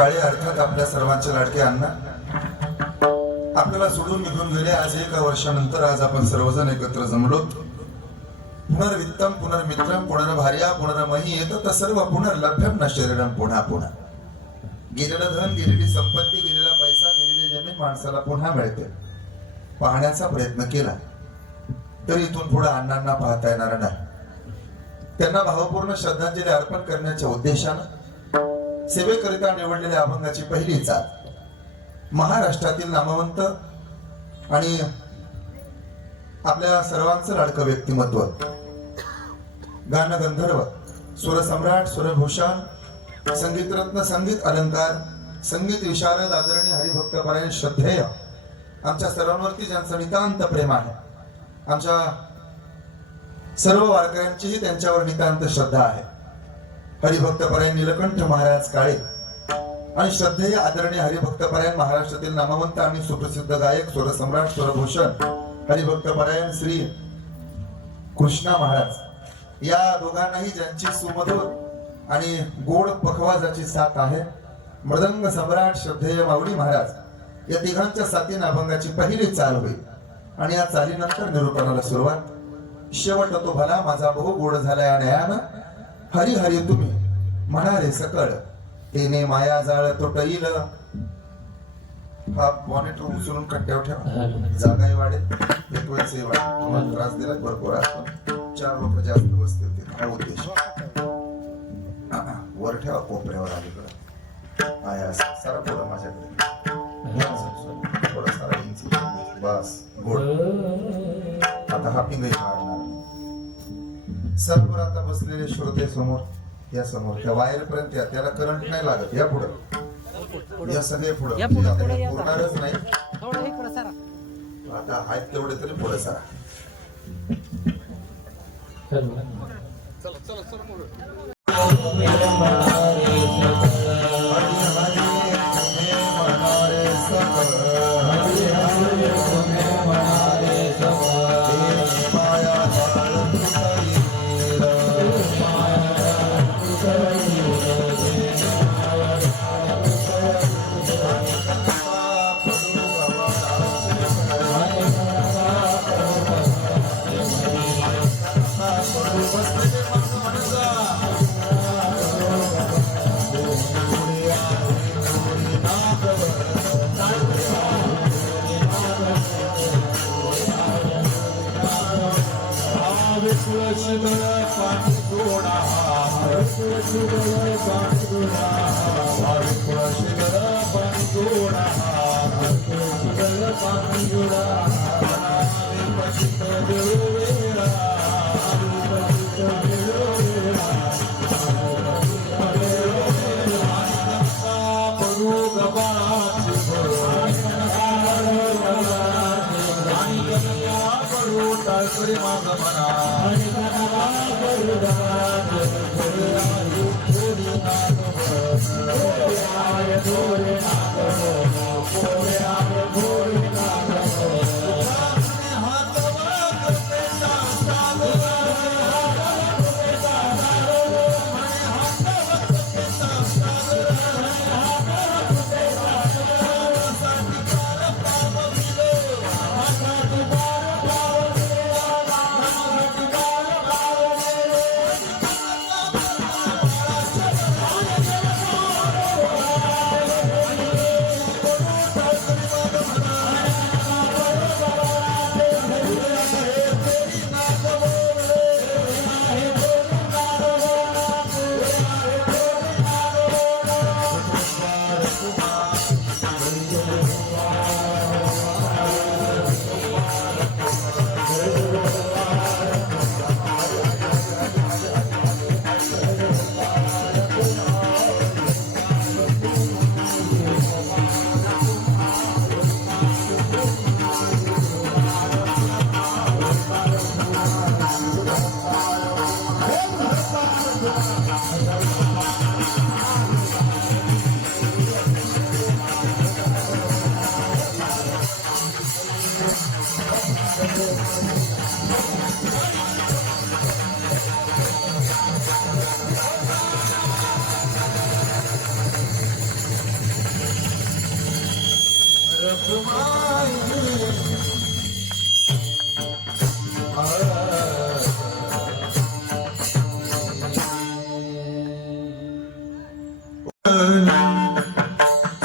काळे अर्थात आपल्या सर्वांचे लाडके अण्णा आपल्याला सोडून निघून गेले. आज एका वर्षानंतर आज आपण सर्वजण एकत्र जमलो. पुनर्वित्तम पुनर्मित्रम पुनर्भार्या पुनर्मही येत सर्व पुनर्लभ्यम न शरीरम पुन्हा पुन्हा. गेलेलं धन, गेलेली संपत्ती, गेलेला पैसा, गेलेली जमीन माणसाला पुन्हा मिळते. पाहण्याचा प्रयत्न केला तरी इथून पुढे अण्णांना पाहता येणार नाही. त्यांना भावपूर्ण श्रद्धांजली अर्पण करण्याच्या उद्देशानं सेवेकरिता निवडलेल्या अभंगाची पहिली चाल महाराष्ट्रातील नामवंत आणि आपल्या सर्वांचं लाडकं व्यक्तिमत्व, गानगंधर्व, सुरसम्राट, सुरभूषण, संगीतरत्न, संगीत अलंकार, संगीत विशारद, आदरणीय हरिभक्तपरायण, श्रद्धेय आमच्या सर्वांवरती ज्यांचं नितांत प्रेम आहे, आमच्या सर्व वारकऱ्यांचीही त्यांच्यावर नितांत श्रद्धा आहे. हरिभक्तपरायण नीलकंठ महाराज काळे आणि श्रद्धेय आदरणीय हरिभक्तपरायण महाराष्ट्रातील नामवंत आणि सुप्रसिद्ध गायक, सुरसम्राट, सुरभूषण, हरिभक्तपरायण श्री कृष्णा महाराज या दोघांनाही ज्यांची सुमधुर आणि गोड पखवाजाची साथ आहे, मृदंग सम्राट श्रद्धेय माऊली महाराज या तिघांच्या साथीने अभंगाची पहिली चाल होईल आणि या चालीनंतर निरूपणाला सुरुवात. शेवट तो भला माझा बहु गोड झाला या नयानं, हरी हरी तुम्ही म्हणारे सकळ तिने माया जाळ तुटईल. हा बॉनेट उचलून कट्ट्यावर ठेवा. जागाही वाढेल, नेटवर्कही वाढेल. तुम्हाला त्रास दिला भरपूर असतो, 4 लोक जास्त बसतील तिथे. हा उद्देश. वर ठेवा कोपऱ्यावर अलीकडं. आहे असं सारा पुढं माझ्याकडे. थोडा सारा इंची बस. गोड. आता हा पिंगही मारणार. सर्व आता बसलेले श्रोते समोर या, समोर त्या वायर पर्यंत या. त्याला करंट नाही लागत. या पुढे या, सगळे पुढे पुरणारच नाही. आता आहेत तेवढे तरी पुढे सारा.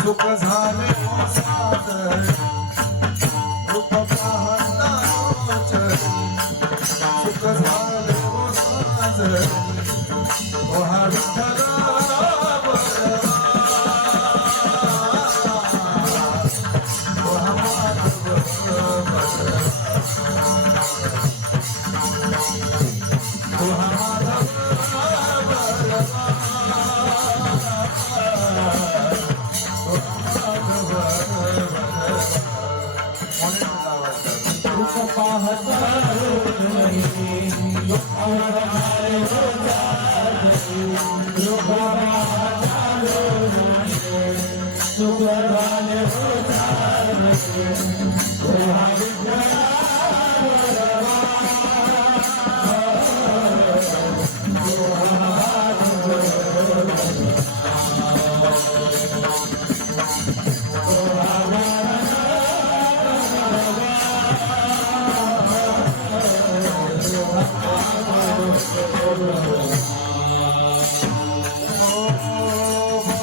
सुख झाले सादर, रूप पाहता सुख झाले सादर, ओहा विठ्ठला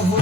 Oh,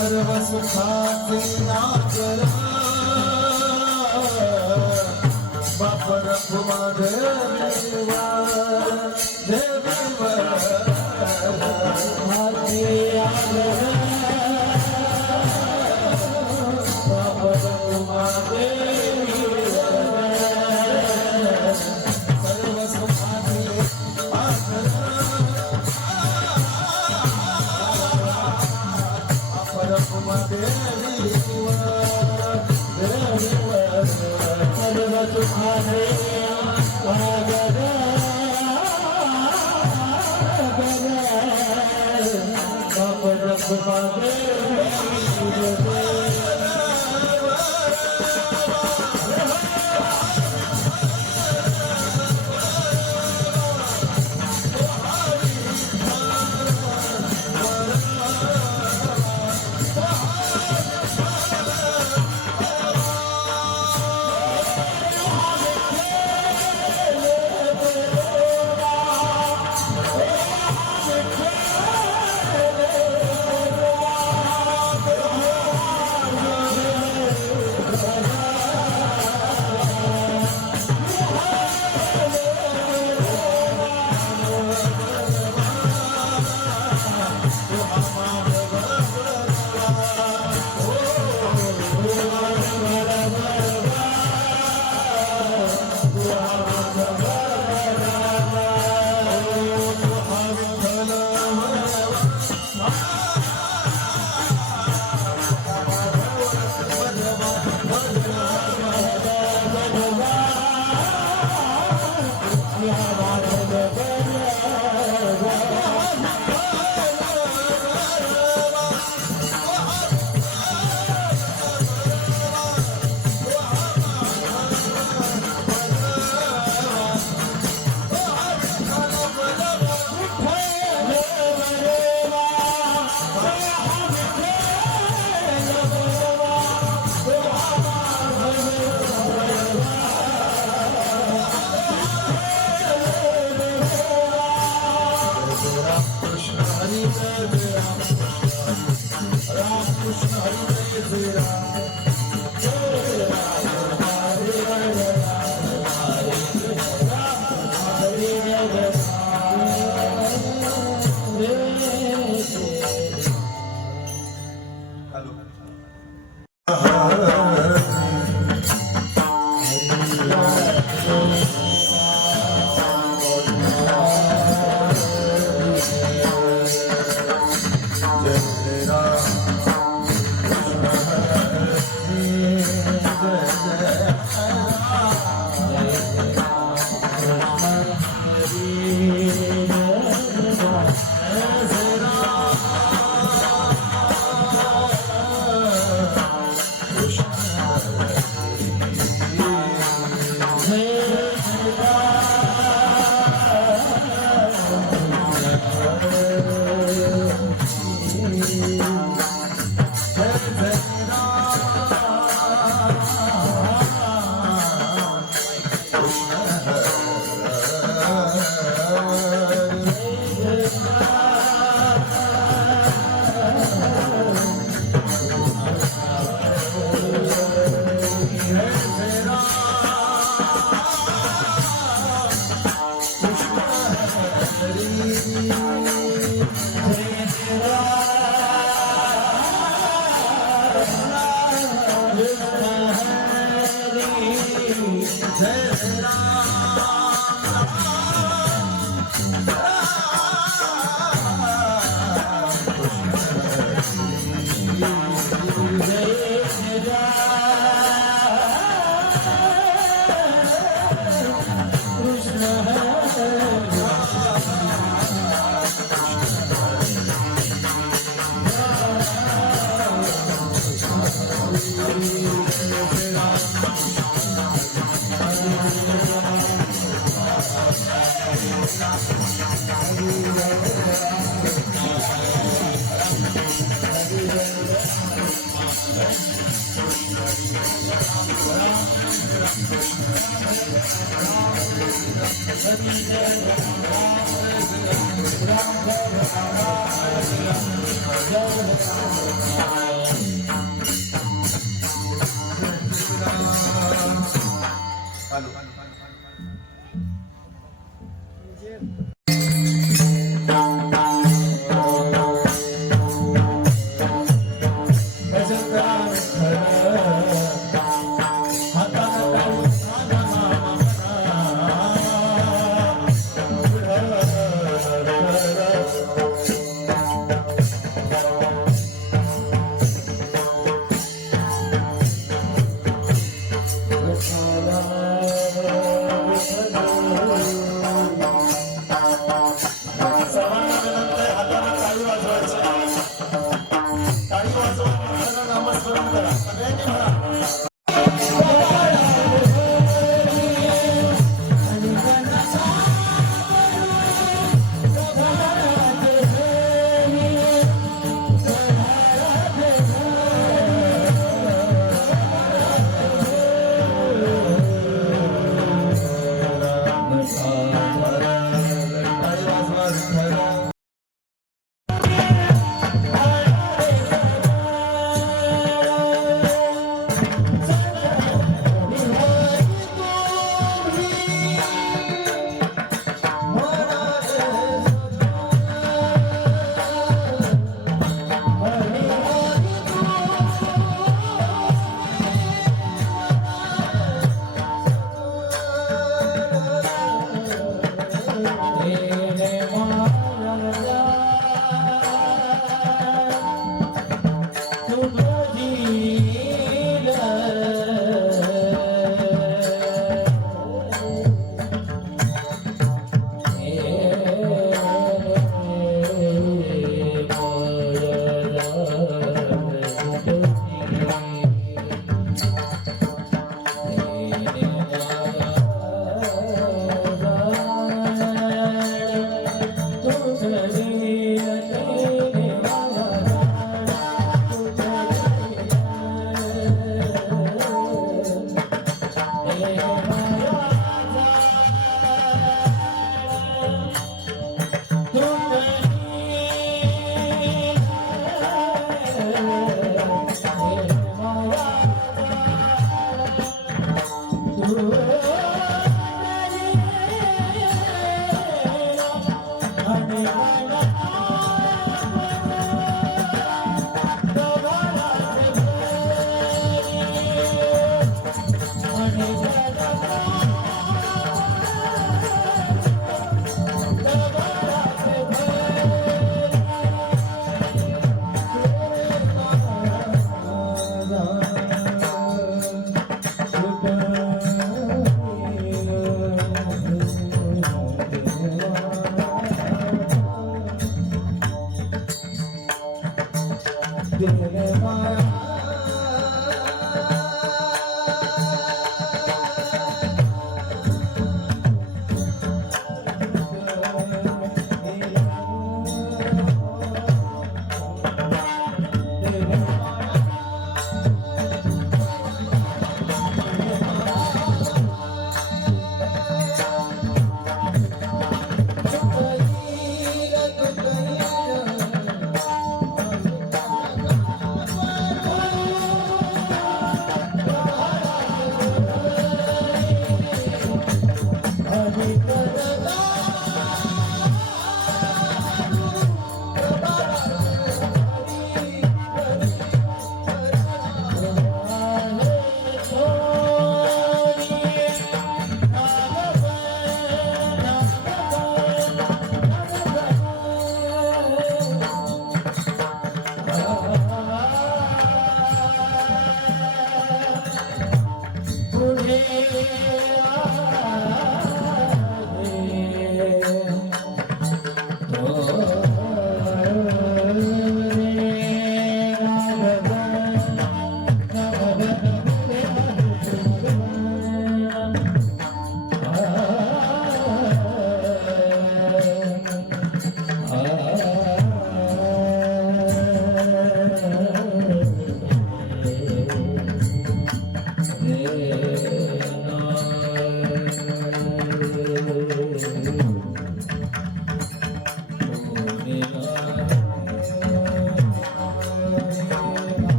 सर्व सुखाचे नागर बापर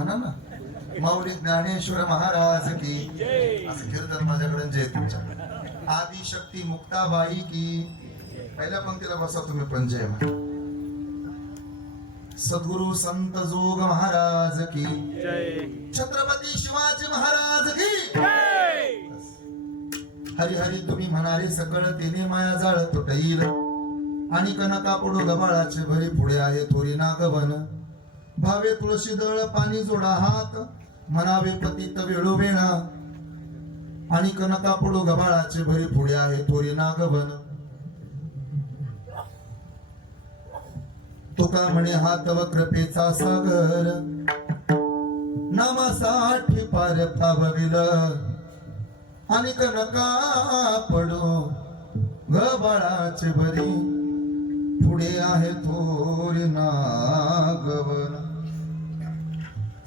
माऊली ज्ञानेश्वर महाराज की असं कीर्तन माझ्याकडे जय तुमच्या आदि शक्ती मुक्ताबाई की पहिल्या पंक्तीला बसा तुम्ही पण जय म्हणा. सद्गुरु संत जोग महाराज की छत्रपती शिवाजी महाराज की हरी हरी तुम्ही म्हणाले सकळ तेने माया जाळ तुटईल आणि कनका पुढो गबाळाचे भरी पुढे आहे थोरी नागवन भावे तुळशी दळ पाणी जोडा हात म्हणावे पतित वेळो वेळा आणि कनका पुढो गबाळाचे भरी पुढे आहे थोरी नागवन तुका म्हणे हात व कृपेचा सागर नामासाठी पार पावविल आणि कनका पडो गबाळाचे भरी पुढे आहे थोरी नागवन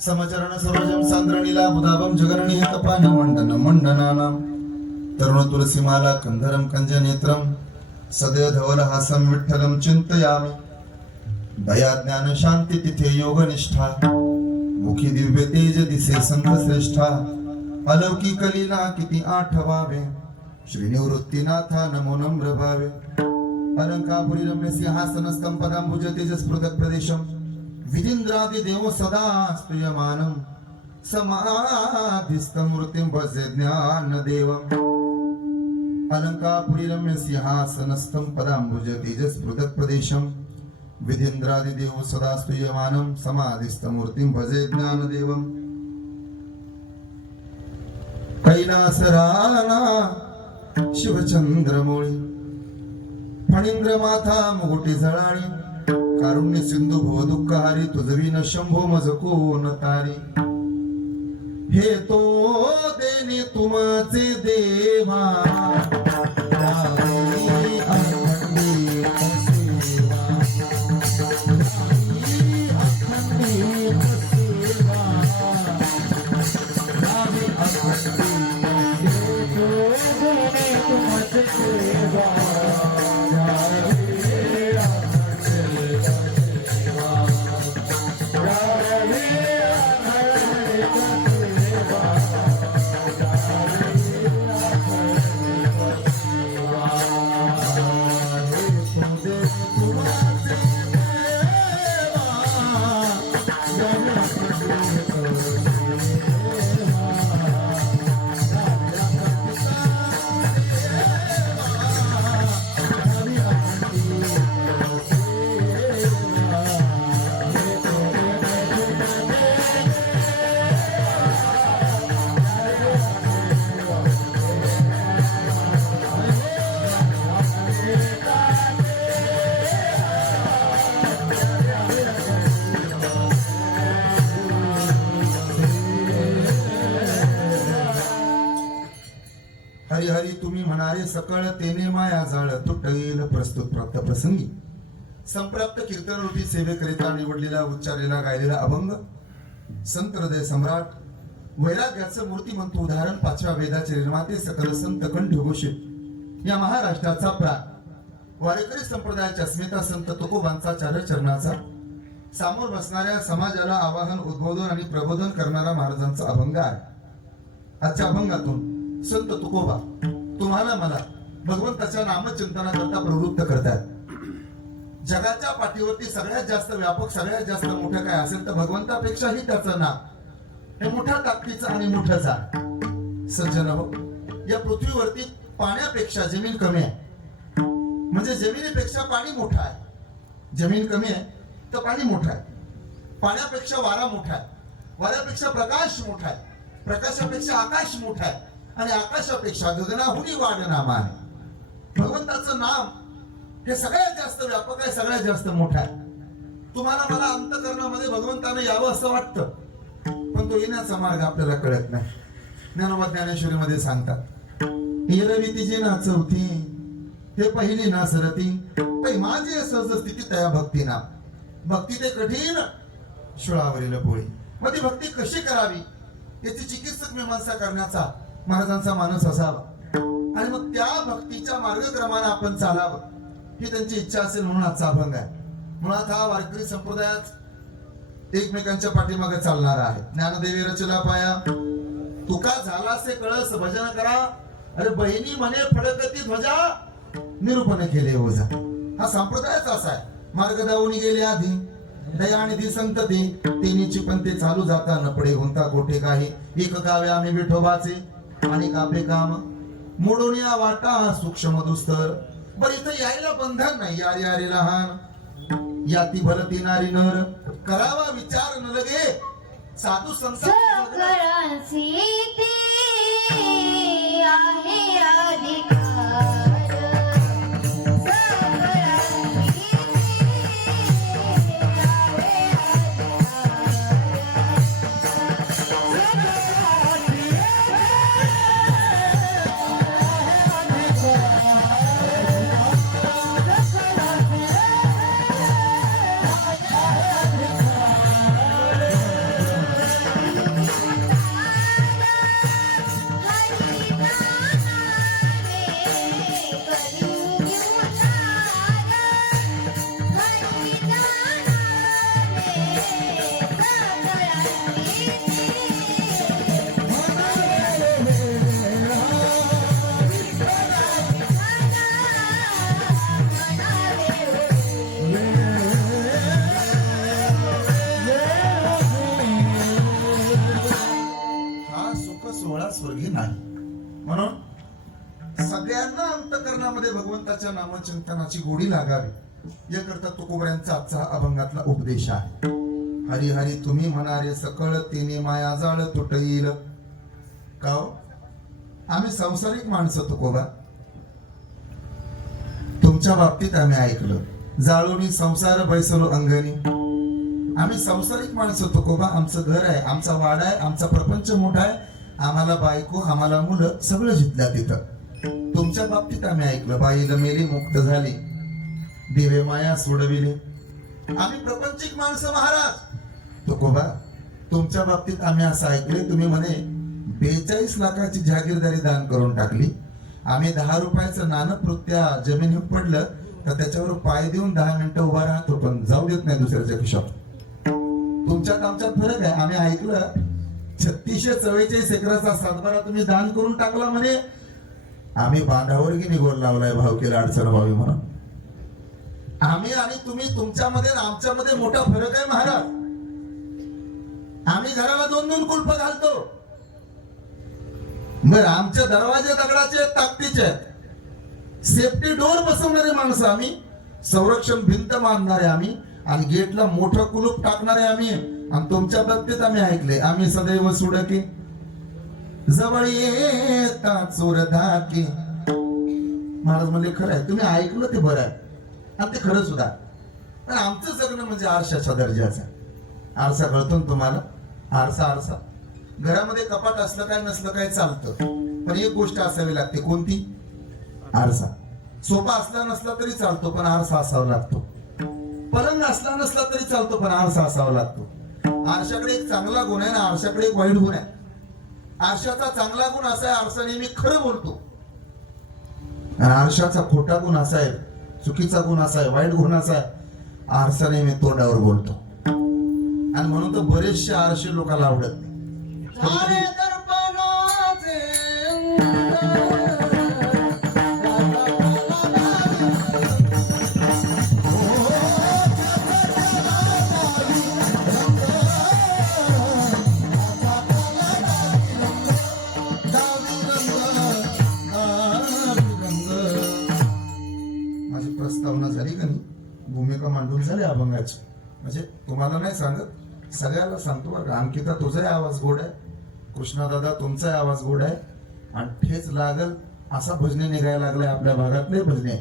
समचरण सरोजम सांद्रणीला बुधाभम जगरणी तपानी मंडन मंडनानाम तरुण तुलसीमाला कंधरम कंज नेत्रम सदैव धवल हासम विठ्ठलम चिंतयामि दया ज्ञान शांती तिथे योग निष्ठा मुखी दिव्य तेज दिसे संत श्रेष्ठा अलौकिक लीला किती आठवावे श्री निवृत्तीनाथा नमो नम्र भावे अलंकापुरी रम्य सिंहासन स्तंपदांबुज तेजस्फुरत प्रदेशम विजिंद्रादि देव सदा स्तूयमानम समाधिस्थ मूर्तिं भजे ज्ञान देवम अलंकापुरी रम्य सिंहासन स्तंपदांबुज तेजस्फुरत प्रदेशम विजिंद्रादि देव सदा स्तूयमानम समाधिस्थ मूर्तिं भजे ज्ञान देवम कैलास राणा शिवचंद्रमौळी फणींद्र माथा मुकुटी झळाळी कारुण्य सिंधू भव दुःखहारी तुझविन शंभो मज कोण तारी हे तो देणे तुमचे देवा म्हणारे सकळ तेने माया जाळ तुटईल प्रस्तुत प्राप्त प्रसंगी संप्राप्त कीर्तन रूपी सेवेकरिता निवडलेला उच्चारलेला गायलेला अभंग संत हृदय सम्राट वैराग्याचं मूर्तिमंत उदाहरण पाचव्या वेदाचे निर्माते सकल संत कंठभूषित या महाराष्ट्राचा प्राण वारकरी संप्रदायाच्या अस्मिता संत तुकोबांचा चरणाचा सामोर बसणाऱ्या समाजाला आवाहन उद्बोधन आणि प्रबोधन करणारा महाराजांचा अभंग आहे. आजच्या अभंगातून संत तुकोबा तुम्हाला मला भगवंताच्या नामचिंतनाकरता प्रवृत्त करतात. जगाच्या पाठीवरती सगळ्यात जास्त व्यापक सगळ्यात जास्त मोठं काय असेल तर भगवंतापेक्षाही त्याचं नाव हे मोठ्या ताकदीचं आणि मोठंच आहे. सज्जन हो, या पृथ्वीवरती पाण्यापेक्षा जमीन कमी आहे. म्हणजे जमिनीपेक्षा पाणी मोठं आहे. जमीन कमी आहे तर पाणी मोठं आहे. पाण्यापेक्षा वारा मोठा आहे. वाऱ्यापेक्षा प्रकाश मोठा आहे. प्रकाशापेक्षा आकाश मोठा आहे. आणि आकाशापेक्षा गगनाहुनी वाढ नाम आहे. भगवंताचं नाम हे सगळ्यात जास्त व्यापक आहे, सगळ्यात जास्त मोठं आहे. तुम्हाला मला अंतःकरणामध्ये भगवंतानं यावं असं वाटतं, पण तो येण्याचा मार्ग आपल्याला कळत नाही. ज्ञानोबा ज्ञानेश्वरीमध्ये सांगतात, हिरवी तिची नाचवती हे पहिली ना सरती पै माझी सहज स्थिती तया भक्ती ना. भक्ती ते कठीण शुळावरील पोळी. मग ती भक्ती कशी करावी याची चिकित्सक मीमांसा करण्याचा महाराजांचा मानस असावा. आणि मग त्या भक्तीच्या मार्गक्रमाने आपण चालावं ही त्यांची इच्छा असेल म्हणून आजचा अभंग आहे. मुळात हा वारकरी संप्रदायात एकमेकांच्या पाठीमागे चालणारा आहे. ज्ञानदेवी रचला पाया तुका झालासे कळस भजन करा. अरे बहिणी म्हणे फडकती ध्वजा निरूपण केले ओझा. हा संप्रदायच असा आहे. मार्ग दावून गेले आधी दया आणि ती संतती तिन्हीची पण ते चालू जाता नपडे गुंता कोठे काही. एक गावे आम्ही विठोबाचे आणि कापे काम मोडून या वाटा सूक्ष्म दुस्तर. बरं इथं यायला बंधन नाही. यारी यारी लहान याती भलती नारी नर करावा विचार न लगे साधू संत आहे अधिकार. स्वर्गी नाही. म्हणून सगळ्यांना अंतःकरणामध्ये भगवंताच्या नामचिंतनाची गोडी लागावी याकरता तुकोबऱ्यांचा आजचा अभंगातला उपदेश आहे. हरी हरी तुम्ही म्हणारे सकळ तिने माया जाळ तुटईल. का हो? आम्ही संसारिक माणसं तुकोबा. तुमच्या बाबतीत आम्ही ऐकलं जाळोनी संसार बैसलो अंगणी. आम्ही संसारिक माणसं तुकोबा. आमचं घर आहे, आमचा वाडा आहे, आमचा प्रपंच मोठा आहे. आम्हाला बायको आम्हाला मुलं सगळं जिथल्या तिथं. तुमच्या बाबतीत आम्ही ऐकलं बाईला मेली मुक्त झाली दिवे माया सोडविले. आम्ही प्रपंचिक माणसं महाराज. तुकोबा तुमच्या बाबतीत आम्ही असं ऐकले तुम्ही म्हणे 42 लाखाची जागीरदारी दान करून टाकली. आम्ही 10 रुपयाचं नाणं त्या जमिनीवर पडलं तर त्याच्यावर पाय देऊन 10 मिनिटं उभा राहतो पण जाऊ देत नाही दुसऱ्याच्या खिशात. तुमच्यात आमच्यात फरक आहे. आम्ही ऐकलं 3644 एकराचा सातबारा तुम्ही दान करून टाकला म्हणे. आम्ही बांधावर की निगोर लावलाय भावकीला अडचण व्हावी म्हणून. आम्ही आणि तुम्ही तुमच्यामध्ये आमच्यामध्ये मोठा फरक आहे महाराज. आम्ही घराला 2-2 कुलप घालतो. बरं आमचे दरवाजे दगडाचे ताकदीचे आहेत. सेफ्टी डोर बसवणारे माणसं आम्ही. संरक्षण भिंत मारणारे आम्ही आणि गेटला मोठं कुलूप टाकणारे आम्ही. आणि तुमच्या बाबतीत आम्ही ऐकले आम्ही सदैव सुडके जवळ येता चोर धाके. महाराज म्हणजे खरं आहे. तुम्ही ऐकलं ते बरं आहे आणि ते खरं सुद्धा. पण आमचं जगणं म्हणजे आरशाच्या दर्जाचं. आरसा कळतो ना तुम्हाला. आरसा आरसा घरामध्ये कपाट असलं काय नसलं काय चालतं पण एक गोष्ट असावी लागते. कोणती? आरसा सोपा असला नसला तरी चालतो, पण आरसा असावा लागतो. पलंग असला नसला तरी चालतो, पण आरसा असावा लागतो. आरशाकडे एक चांगला गुण आहे ना, आरशाकडे एक वाईट गुण आहे. आरशाचा चांगला गुण असा आहे, आरसा नेहमी खरं बोलतो. आणि आरशाचा खोटा गुण असा आहे, चुकीचा गुण असा आहे, वाईट गुण असा आहे, आरसा नेहमी तोंडावर बोलतो. आणि म्हणून तर बरेचसे आरशे लोकांना आवडत नाही. सारे दर्पणाचे माझी प्रस्तावना झाली का नाही, भूमिका मांडून झाली अभंगाची. म्हणजे तुम्हाला नाही सांगत, सगळ्याला सांगतो बरं का. अंकिता तुझाही आवाज गोड आहे, कृष्णा दादा तुमचाही आवाज गोड आहे, आणि ठेच लागल असा भजने निघायला लागलाय आपल्या भागातले भजने.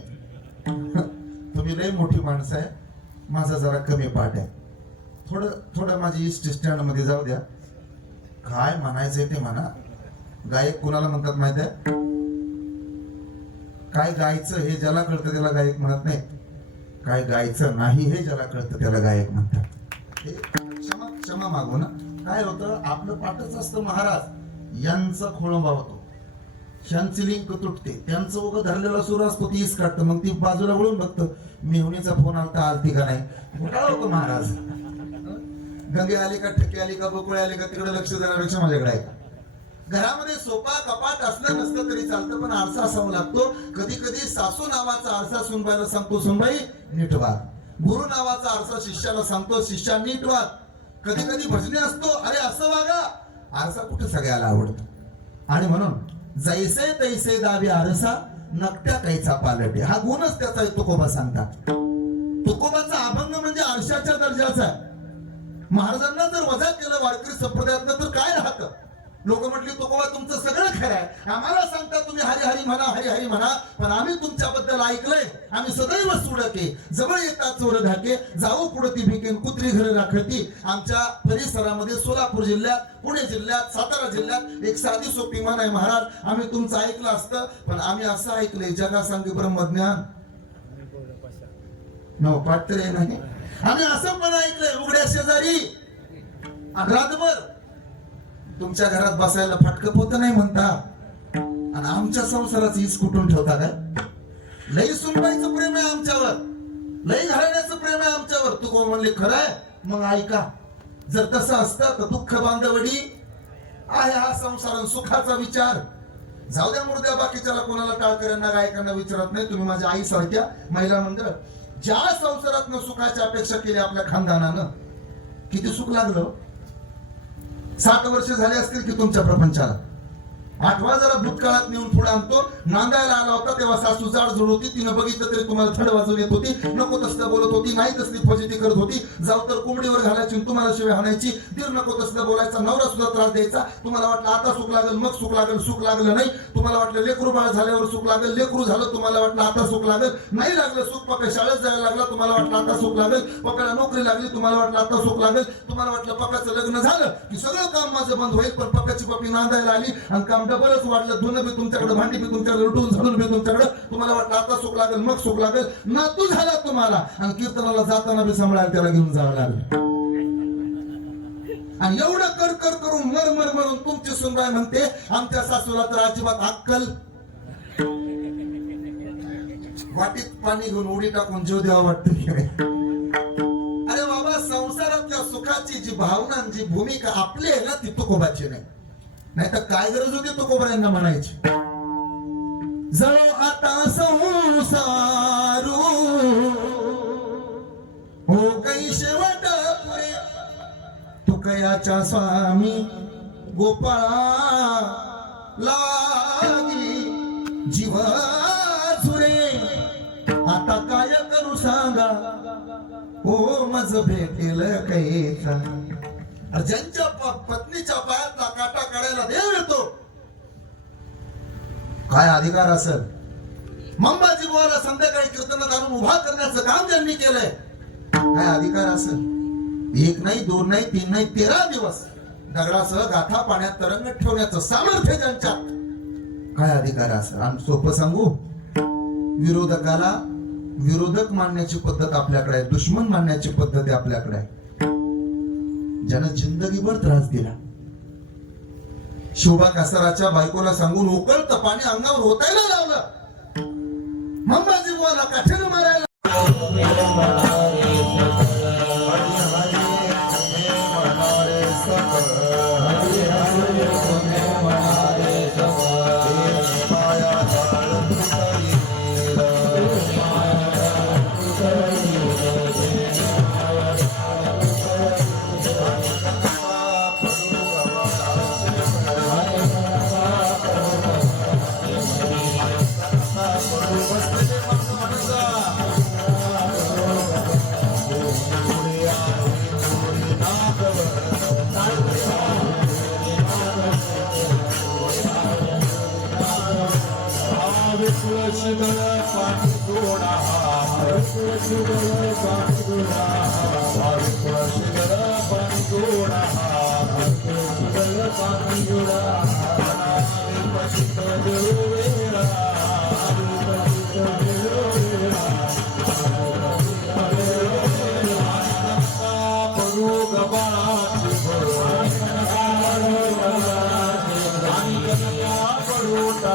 तुम्ही लई मोठी माणसं आहे, माझा जरा कमी पाठ आहे. थोडं थोडं माझी ईस्ट स्टँड मध्ये जाऊ द्या. काय म्हणायचंय ते म्हणा. गायक कुणाला म्हणतात माहिती आहे? काय गायचं हे ज्याला कळतं त्याला गायक म्हणत नाही, काय गायचं नाही हे ज्याला कळतं त्याला गायक म्हणतात. हे क्षमा क्षमा मागू ना. काय होतं, आपलं पाठच असतं महाराज, यांचा खोळंबा होतो, ह्यांची लिंक तुटते, त्यांचं उगं धरलेला सूर असतो ती इस काढतं, मग ती बाजूला वळून बघतं मेहुणीचा फोन आलता आलती का नाही, घोटाळा होतो महाराज. गंगे आली का, ठके आली का, बकुळे आली का, तिकडे लक्ष देण्यापेक्षा माझ्याकडे आहे. घरामध्ये सोफा कपाट असलं नसलं तरी चालतं, पण आरसा असावा लागतो. कधी कधी सासू नावाचा आरसा सुनबाईला सांगतो, सुनबाई नीट वाग. गुरु नावाचा आरसा शिष्याला सांगतो, शिष्या नीट वाग. कधी कधी भजने असतो, अरे असं वागा. आरसा कुठे सगळ्याला आवडतो. आणि म्हणून जैसे तैसे दावे आरसा, नकट्या कैचा पालटे, हा गुणच त्याचा तुकोबा सांगतात. तुकोबाचा अभंग म्हणजे आरशाच्या दर्जाचा आहे. महाराजांना जर वजा केलं वारकरी संप्रदायातनं तर काय राहतं. लोक म्हटले तुकोबा तुमचं सगळं खरं आहे, आम्हाला सांगता तुम्ही हरी हरी म्हणा, हरी हरी म्हणा, पण आम्ही तुमच्याबद्दल ऐकलंय, आम्ही सदैव सुडके जवळ येतात चोर धाके, जाऊ पुढे ती भिकेन कुत्री घर राखती. आमच्या परिसरामध्ये सोलापूर जिल्ह्यात, पुणे जिल्ह्यात, सातारा जिल्ह्यात एक साधी सोपी म्हण आहे, महाराज आम्ही तुमचं ऐकलं असतं, पण आम्ही असं ऐकलंय, जगा सांगे ब्रह्मज्ञान नवपाठ तरी नाही. आम्ही असं पण ऐकलंय, उघड्या शेजारी रातभर तुमच्या घरात बसायला फाटकं पोत नाही म्हणता, आणि आमच्या संसाराचं हीच कुठून ठेवता काय. लई सुनबाईचं प्रेम आहे आमच्यावर, लई घराण्याचं प्रेम आहे आमच्यावर. तू कोण म्हणले खरं आहे, मग ऐका. जर तसं असतं तर दुःख बांधवडी आहे हा संसार, सुखाचा विचार जाऊ द्या मुर्द्या. बाकीच्याला कोणाला टाळकऱ्यांना गायकांना विचारत नाही. तुम्ही माझ्या आई सारख्या महिला मंडळ, ज्या संसारातनं सुखाची अपेक्षा केली आपल्या खानदानानं, किती सुख लागलं. 60 वर्ष झाले असतील की तुमच्या प्रपंचाला. आठवा जरा भूतकाळात नेऊन पुढे आणतो. नांदायला आला होता तेव्हा सासू जाड जोड होती, तिनं बघितलं तरी तुम्हाला थंड वाजून येत होती, नको तसलं बोलत होती, नाही तसली फजिती करत होती, जाऊ तर कोंबडीवर घालायची तुम्हाला शिवाय हाणायची, दीर नको तसलं बोलायचा, नवरा सुद्धा त्रास द्यायचा. तुम्हाला वाटलं आता सुख लागेल, मग सुख लागेल, सुख लागलं नाही. तुम्हाला वाटलं लेकरू बाळ झाल्यावर सुख लागेल, लेकरू झालं, तुम्हाला वाटलं आता सुख लागेल, नाही लागलं सुख. पक्का शाळेत जायला लागला, तुम्हाला वाटलं आता सुख लागेल. पक्काला नोकरी लागली, तुम्हाला वाटलं आता सुख लागेल. तुम्हाला वाटलं पक्काचं लग्न झालं की सगळं काम माझं बंद होईल, पण पक्काची पप्पी नांदायला आली आणि काम डबलच वाढलं. धुणं बी तुमच्याकडे, भांडी बी तुमच्याकडे, लुटून झाडून बी तुमच्याकडे. तुम्हाला वाटलं आता सुख लागेल, मग सुख लागेल. नातू झाला तुम्हाला, आणि कीर्तनाला जाताना बी सांभाळायला त्याला घेऊन जावं लागलं. आणि एवढं कर कर करून मर मर म्हणून तुमची सुनबाई म्हणते, आमच्या सासूला तर अजिबात अक्कल. वाटीत पाणी घेऊन उडी टाकून जीव द्यावा वाटतं की नाही. अरे बाबा, संसारातल्या सुखाची जी भावना, जी भूमिका आपली आहे ना, ती तुकोबाची नाही. नाही तर काय गरज होती तुकोबाऱ्यांना म्हणायची. जळो आता संसारू हो काही शेवट पुरे, तुकयाच्या स्वामी गोपाळा लागी जीव झुरे. आता काय करू सांगा, हो मज भेटेल कैसा. ज्यांच्या पत्नीच्या पायातला काटा काढायला देव येतो, काय अधिकार असेल. मंबाजी बुवाला संध्याकाळी कीर्तनात आणून उभा करण्याचं काम ज्यांनी केलंय, काय अधिकार असेल. 1 नाही 2 नाही 3 नाही 13 दिवस दगडासह गाथा पाण्यात तरंगत ठेवण्याचं सामर्थ्य ज्यांच्यात, काय अधिकार असेल. आणि सोपं सांगू, विरोधकाला विरोधक मानण्याची पद्धत आपल्याकडे आहे, दुश्मन मानण्याची पद्धत आपल्याकडे आहे. ज्यानं जिंदगीभर त्रास दिला, शोभा कासाराच्या बायकोला सांगून उकळतं पाणी अंगावर होतायला लावलं, मंबाजी बुवाला काठीनं मारायला.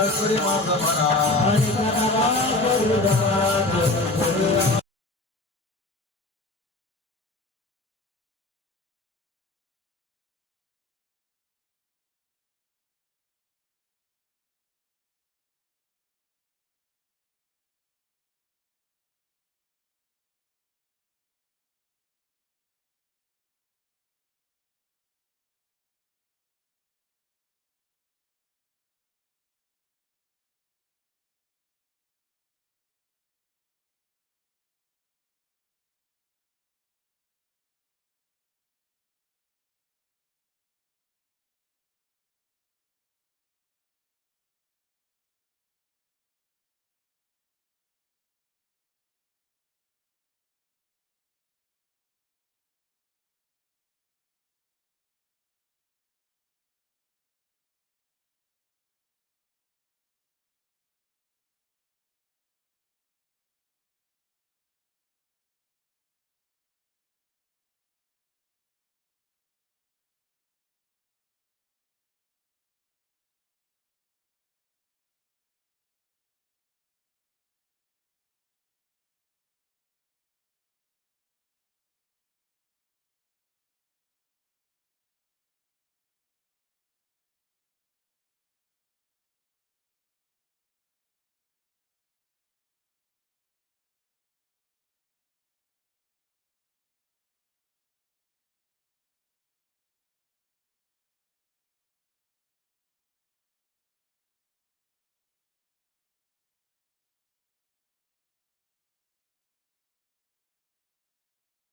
श्री